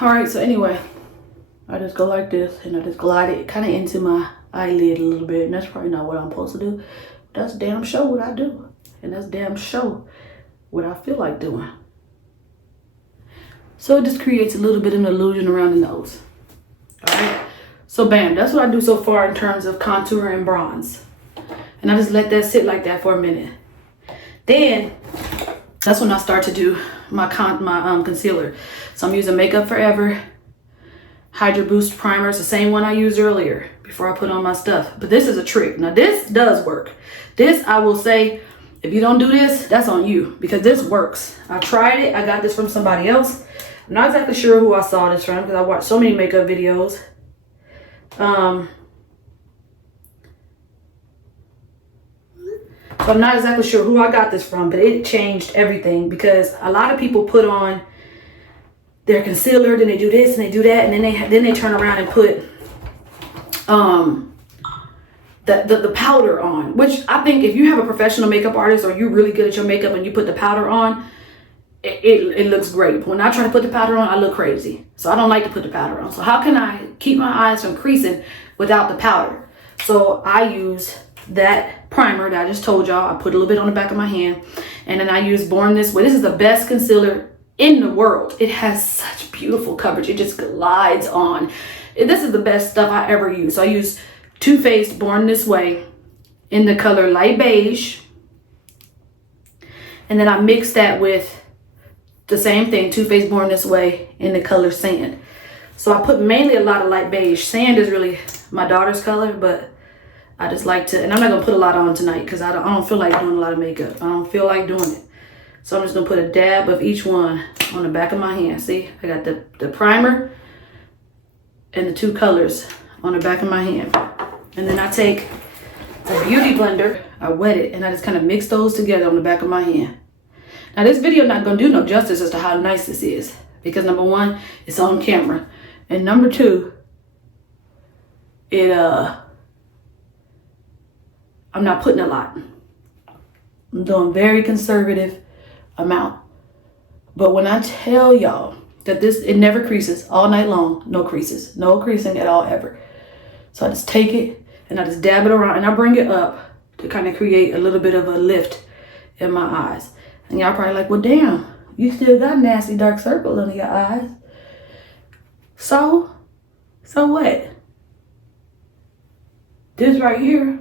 All right, so anyway, I just go like this and I just glide it kind of into my eyelid a little bit. And that's probably not what I'm supposed to do. That's damn sure what I do. And that's damn sure what I feel like doing. So it just creates a little bit of an illusion around the nose. All right, so bam, that's what I do so far in terms of contour and bronze. And I just let that sit like that for a minute. Then that's when I start to do my concealer. So I'm using Makeup Forever Hydra Boost Primer. It's the same one I used earlier before I put on my stuff. But this is a trick. Now this does work. This, I will say, if you don't do this, that's on you, because this works. I tried it. I got this from somebody else. I'm not exactly sure who I saw this from because I watched so many makeup videos. So I'm not exactly sure who I got this from, but it changed everything, because a lot of people put on their concealer, then they do this and they do that, and then they turn around and put the powder on, which I think if you have a professional makeup artist or you're really good at your makeup and you put the powder on, it looks great. But when I try to put the powder on, I look crazy. So I don't like to put the powder on. So how can I keep my eyes from creasing without the powder? So I use that primer that I just told y'all. I put a little bit on the back of my hand, and then I use Born This Way. This is the best concealer in the world. It has such beautiful coverage. It just glides on. This is the best stuff I ever use. So I use Too Faced Born This Way in the color light beige, and then I mix that with the same thing, Too Faced Born This Way in the color Sand. So I put mainly a lot of light beige. Sand is really my daughter's color, but I just like to, and I'm not gonna put a lot on tonight because I don't feel like doing a lot of makeup. I don't feel like doing it. So I'm just gonna put a dab of each one on the back of my hand. See, I got the primer and the two colors on the back of my hand. And then I take a beauty blender, I wet it, and I just kind of mix those together on the back of my hand. Now this video not gonna do no justice as to how nice this is, because number one, it's on camera. And number two, I'm not putting a lot. I'm doing very conservative amount. But when I tell y'all that it never creases all night long, no creases, no creasing at all ever. So I just take it and I just dab it around and I bring it up to kind of create a little bit of a lift in my eyes. And y'all probably like, well, damn, you still got nasty dark circles under your eyes. So what? This right here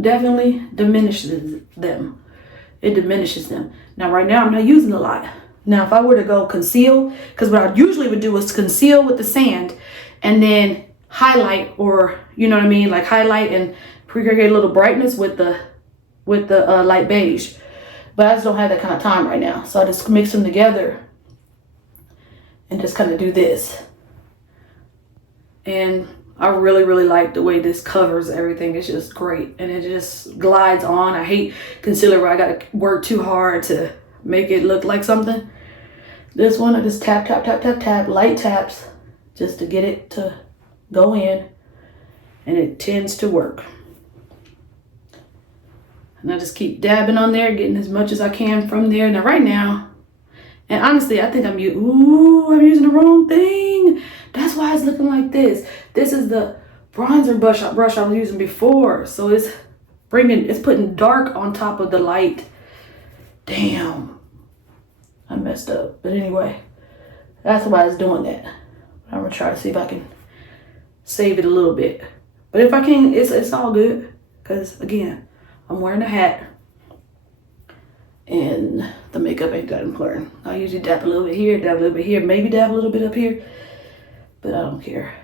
definitely diminishes them. It diminishes them. Now, right now, I'm not using a lot. Now, if I were to go conceal, because what I usually would do is conceal with the sand and then highlight, or, you know what I mean? Like highlight and create a little brightness with the light beige. But I just don't have that kind of time right now. So I just mix them together and just kind of do this. And I really, really like the way this covers everything. It's just great. And it just glides on. I hate concealer where I got to work too hard to make it look like something. This one, I just tap, tap, tap, tap, tap, light taps just to get it to go in. And it tends to work. And I just keep dabbing on there, getting as much as I can from there. Now, right now, and honestly, I think I'm using the wrong thing. That's why it's looking like this. This is the bronzer brush I was using before. So it's putting dark on top of the light. Damn. I messed up. But anyway, that's why it's doing that. I'm going to try to see if I can save it a little bit. But if I can, it's all good. Because, again, I'm wearing a hat. And the makeup ain't that important. I usually dab a little bit here, dab a little bit here, maybe dab a little bit up here. But I don't care.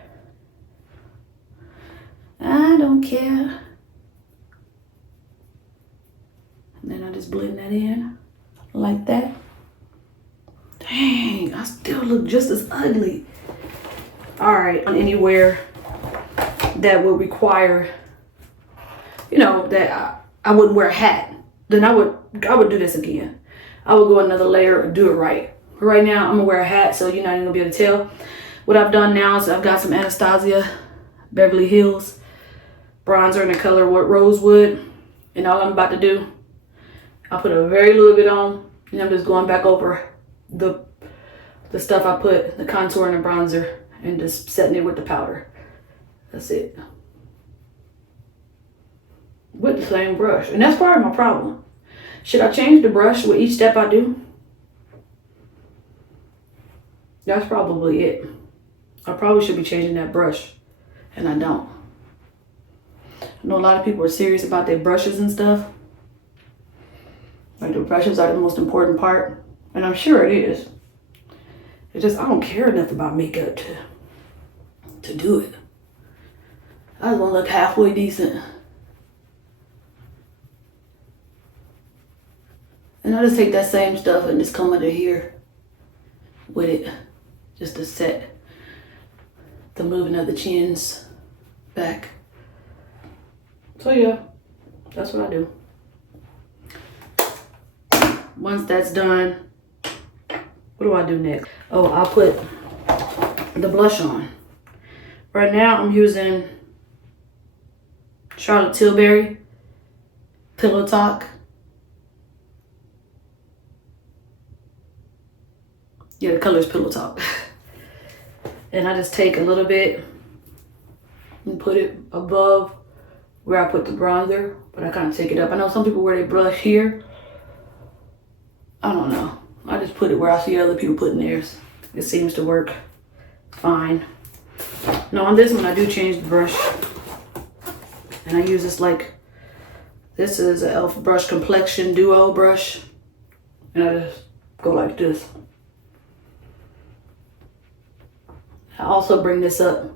I don't care. And then I just blend that in like that. Dang, I still look just as ugly. All right, anywhere that would require, that I wouldn't wear a hat, then I would do this again. I would go another layer and do it right. But right now, I'm gonna wear a hat, so you're not even gonna be able to tell. What I've done now is I've got some Anastasia Beverly Hills bronzer in the color Rosewood. And all I'm about to do, I'll put a very little bit on, and I'm just going back over the the stuff I put, the contour and the bronzer, and just setting it with the powder. That's it. With the same brush. And that's part of my problem. Should I change the brush with each step I do? That's probably it. I probably should be changing that brush, and I don't. I know a lot of people are serious about their brushes and stuff. Like the brushes are the most important part, and I'm sure it is. It's just I don't care enough about makeup to do it. I just want to look halfway decent. And I just take that same stuff and just come under here with it, just to set the moving of the chins back. So yeah, that's what I do. Once that's done, what do I do next? Oh, I'll put the blush on. Right now I'm using Charlotte Tilbury Pillow Talk. Yeah, the color is Pillow Talk. And I just take a little bit and put it above where I put the bronzer, but I kind of take it up. I know some people wear their brush here. I don't know. I just put it where I see other people putting theirs. It seems to work fine. Now on this one, I do change the brush. And I use this this is an e.l.f. Brush Complexion Duo brush. And I just go like this. I also bring this up.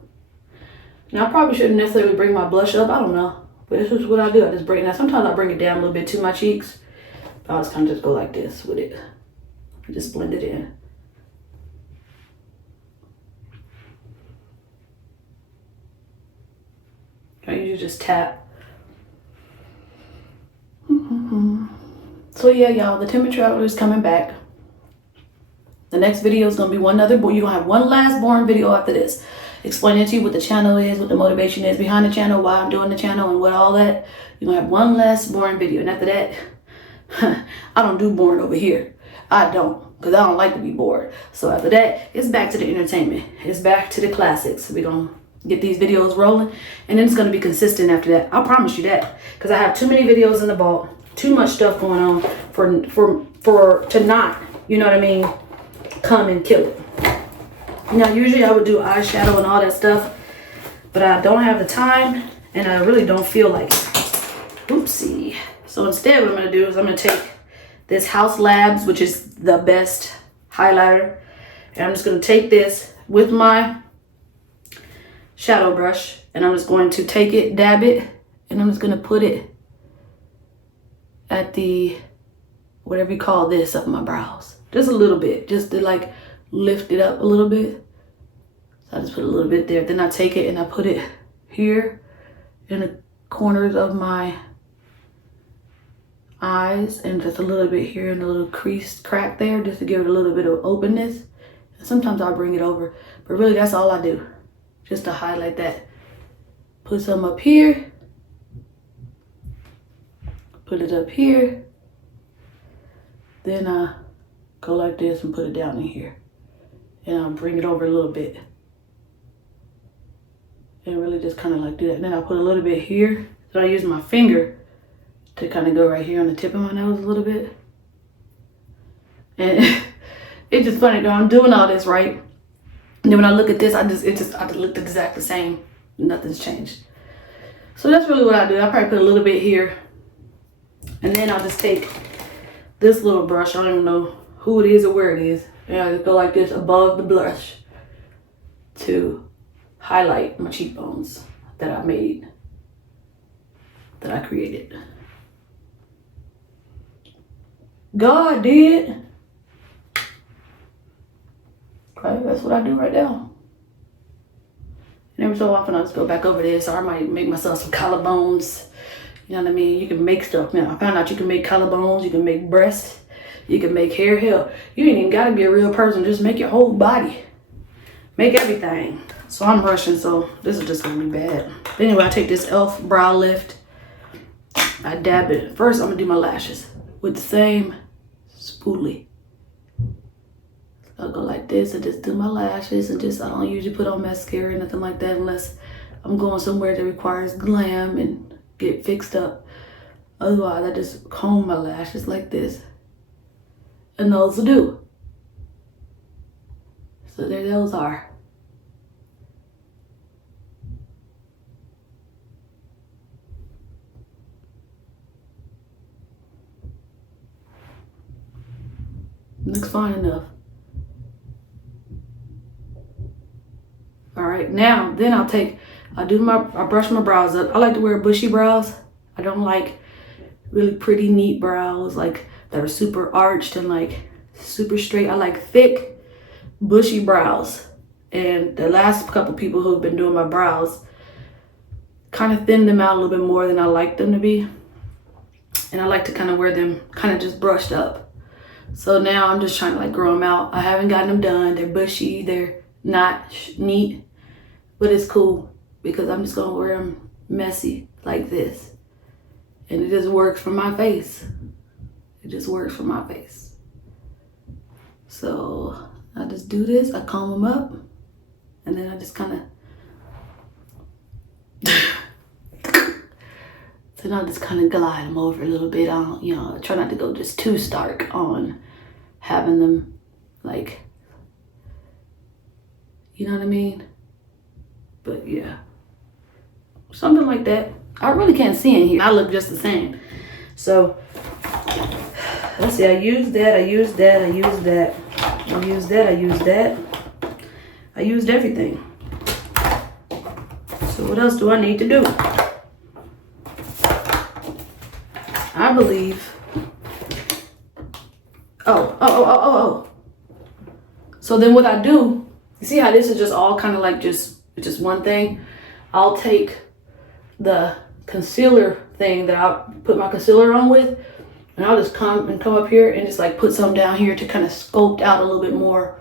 Now I probably shouldn't necessarily bring my blush up, I don't know. But this is what I do, I just bring that. Sometimes I bring it down a little bit to my cheeks. But I just kind of just go like this with it. And just blend it in. I usually just tap. So yeah, y'all, the Timid Traveler is coming back. The next video is going to be one other, but you're going to have one last boring video after this. Explaining to you what the channel is, what the motivation is behind the channel, why I'm doing the channel, and what all that. You're going to have one last boring video. And after that, I don't do boring over here. I don't, because I don't like to be bored. So after that, it's back to the entertainment. It's back to the classics. We're going to get these videos rolling, and then it's going to be consistent after that. I promise you that, because I have too many videos in the vault, too much stuff going on to not, you know what I mean, come and kill it. Now usually I would do eyeshadow and all that stuff, but I don't have the time and I really don't feel like it. Oopsie. So instead what I'm going to do is I'm going to take this House Labs, which is the best highlighter, and I'm just going to take this with my shadow brush, and I'm just going to take it, dab it, and I'm just going to put it at the, whatever you call this, of my brows. Just a little bit, just to like lift it up a little bit. So I just put a little bit there. Then I take it and I put it here in the corners of my eyes, and just a little bit here in the little crease crack there, just to give it a little bit of openness. And sometimes I'll bring it over, but really that's all I do, just to highlight that. Put some up here, put it up here, then I go like this and put it down in here, and I'll bring it over a little bit and really just kind of like do that. And then I'll put a little bit here, so I use my finger to kind of go right here on the tip of my nose a little bit. And it's just funny though, I'm doing all this right, and then when I look at this, I looked exactly the same. Nothing's changed. So that's really what I do. I probably put a little bit here, and then I'll just take this little brush, I don't even know who it is or where it is, and I just go like this above the blush to highlight my cheekbones that I made, that I created. God did. Okay, that's what I do right now. And every so often I just go back over this, or I might make myself some collarbones. You know what I mean? You can make stuff now. I found out you can make collarbones, you can make breasts, you can make hair. Hell, you ain't even gotta be a real person. Just make your whole body. Make everything. So I'm rushing, so this is just gonna be bad. But anyway, I take this e.l.f. brow lift. I dab it. First, I'm gonna do my lashes with the same spoolie. I'll go like this and just do my lashes and just, I don't usually put on mascara or nothing like that unless I'm going somewhere that requires glam and get fixed up. Otherwise, I just comb my lashes like this. And those will do. So there those are. Looks fine enough. All right, now, then I brush my brows up. I like to wear bushy brows. I don't like really pretty, neat brows like that are super arched and like super straight. I like thick, bushy brows. And the last couple people who've been doing my brows kind of thinned them out a little bit more than I like them to be. And I like to kind of wear them kind of just brushed up. So now I'm just trying to like grow them out. I haven't gotten them done. They're bushy, they're not neat, but it's cool because I'm just gonna wear them messy like this. And it just works for my face. It just works for my face. So I just do this, I comb them up, and then I just kind of, then I just kind of glide them over a little bit. I don't, I try not to go just too stark on having them like, you know what I mean? But yeah, something like that. I really can't see in here. I look just the same. So let's see, I used that, I used that, I used that, I used that, I used that. I used everything. So what else do I need to do? I believe, oh. So then what I do, you see how this is just all kind of like just one thing? I'll take the concealer thing that I put my concealer on with, and I'll just come up here and just like put some down here to kind of sculpt out a little bit more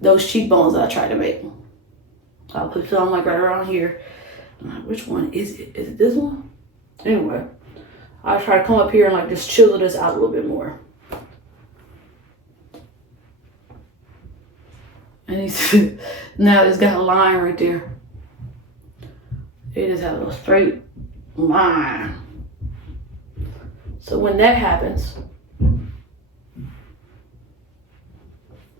those cheekbones that I try to make. I'll put some like right around here. Which one is it? Is it this one? Anyway, I try to come up here and like just chisel this out a little bit more. And now it's got a line right there. It just has a straight line. So when that happens,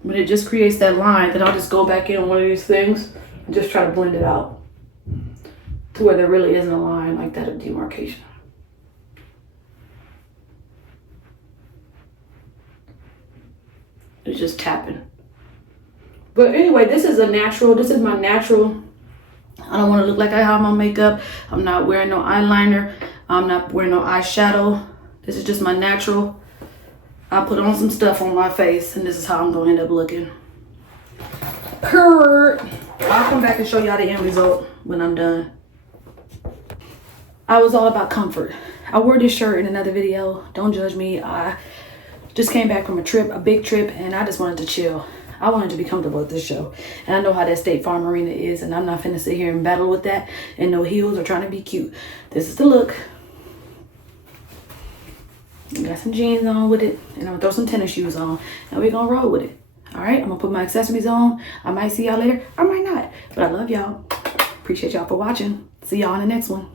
when it just creates that line, then I'll just go back in one of these things and just try to blend it out to where there really isn't a line like that of demarcation. It's just tapping. But anyway, this is my natural. I don't want to look like I have my makeup. I'm not wearing no eyeliner. I'm not wearing no eyeshadow. This is just my natural. I put on some stuff on my face and this is how I'm going to end up looking. I'll come back and show y'all the end result when I'm done. I was all about comfort. I wore this shirt in another video. Don't judge me. I just came back from a big trip, and I just wanted to chill. I wanted to be comfortable at this show. And I know how that State Farm Arena is, and I'm not finna sit here and battle with that and no heels or trying to be cute. This is the look. Got some jeans on with it, and I'm gonna throw some tennis shoes on, and we're gonna roll with it. All right, I'm gonna put my accessories on. I might see y'all later, I might not, but I love y'all. Appreciate y'all for watching. See y'all in the next one.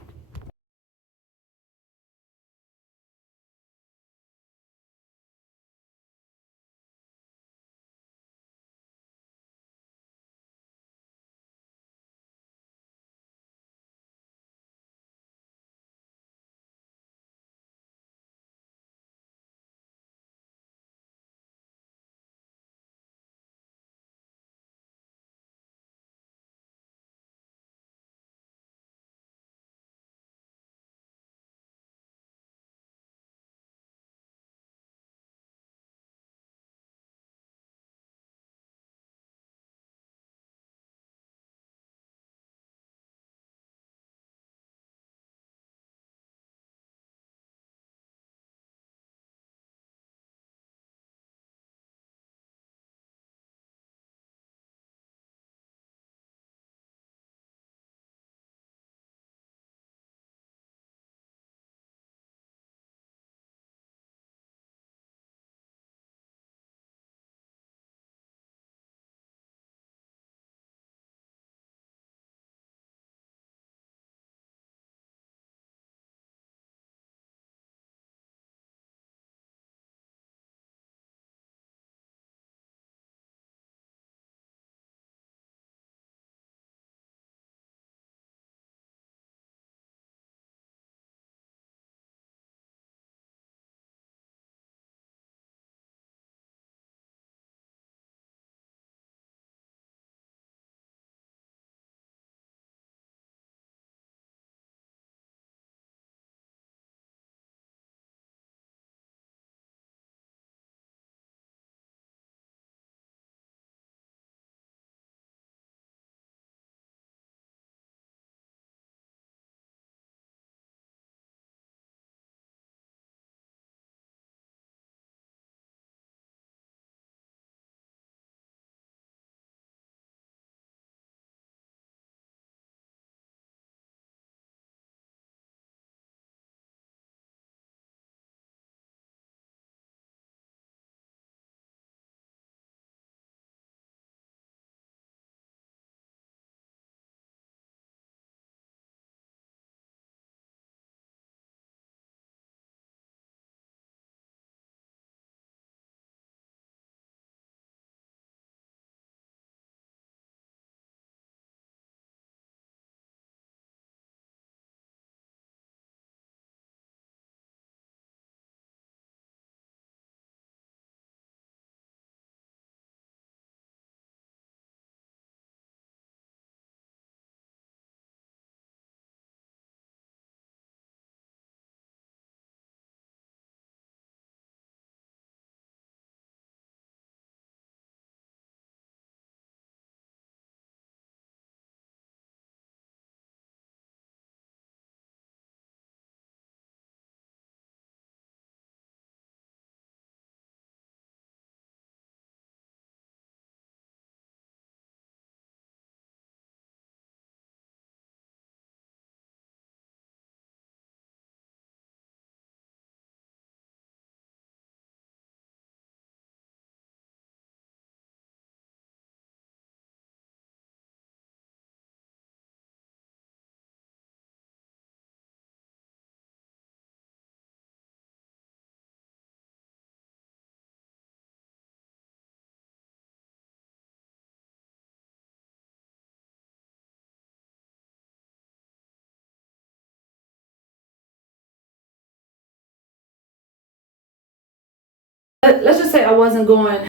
let's just say I wasn't going